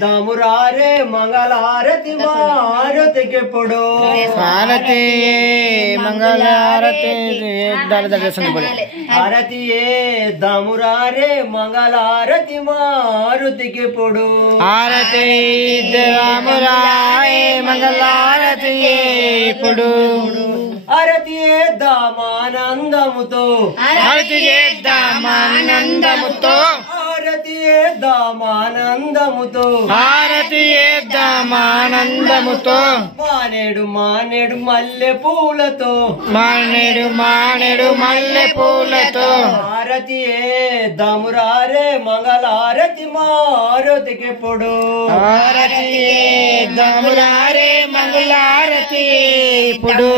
దమురారే మంగళారతి మారుతికిప్పుడు హారతి మంగళారతి హారతియే దమురారే మంగళారతి మారుతికిప్పుడు హారతి దమురారే మంగళారతి ఇప్పుడు హారతి దామానందముతో హారతి దామానందముతో హారతి దామానందముతో హారతి దామానందముతో మానేడు మానేడు మల్లె పూలతో మానేడు మానేడు మల్లె పూలతో హారతి దమురారే మంగళారతి మారుతికిప్పుడు హారతి దమురారే మంగళారతి ఇప్పుడు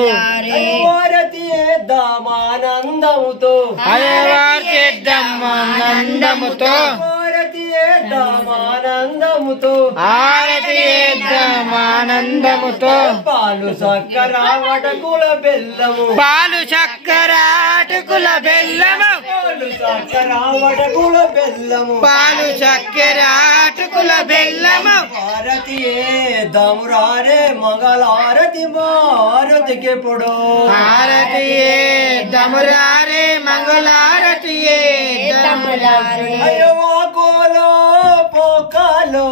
హారతి దామానందముతో హారతి దామానందముతో హారతి దామానందముతో హారతి దామానందముతో పాలు చక్కెర వటకుల బెల్లము పాలు చక్కెర అటుకుల బెల్లము పాలు చక్కెర వటకుల బెల్లము పాలు చక్కెర అటుకుల బెల్లము హారతి దమురారే మంగళారతి మారుతికిప్పుడు హారతి దమురారే మంగళారతి అయ్యో కోలో పోకాలో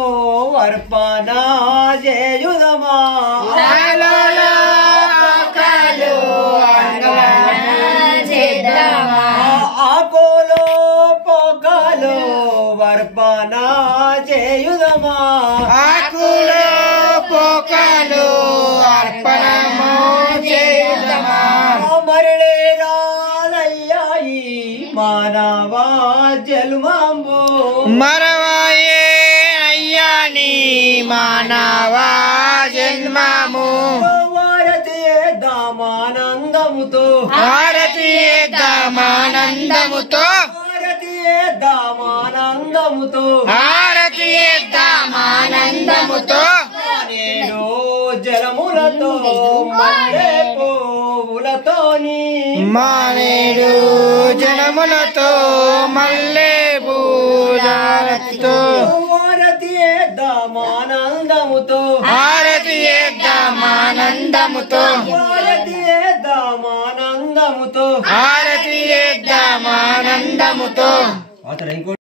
అర్పణ చేయుదమా ఆకోలో పోకాలో అర్పణ చేయుదమా ఆకులో పోకలు అర్పణము చేయుదమా మరళే రాదయ్యాయి మానవా జన్మాంబు మరవాయే అయ్యాని మానవ జన్మము హారతి దామానందముతో హారతి దామానందముతో హారతి దామానందముతో హారతి దామానందముతో నేడు జలములతో మల్లె పువ్వులతోని మానేడు జనములతో మల్లె పూలతో హారతి దామానందముతో హారతి దామానందముతో హారతి దామానందముతో హారతి దామానందముతో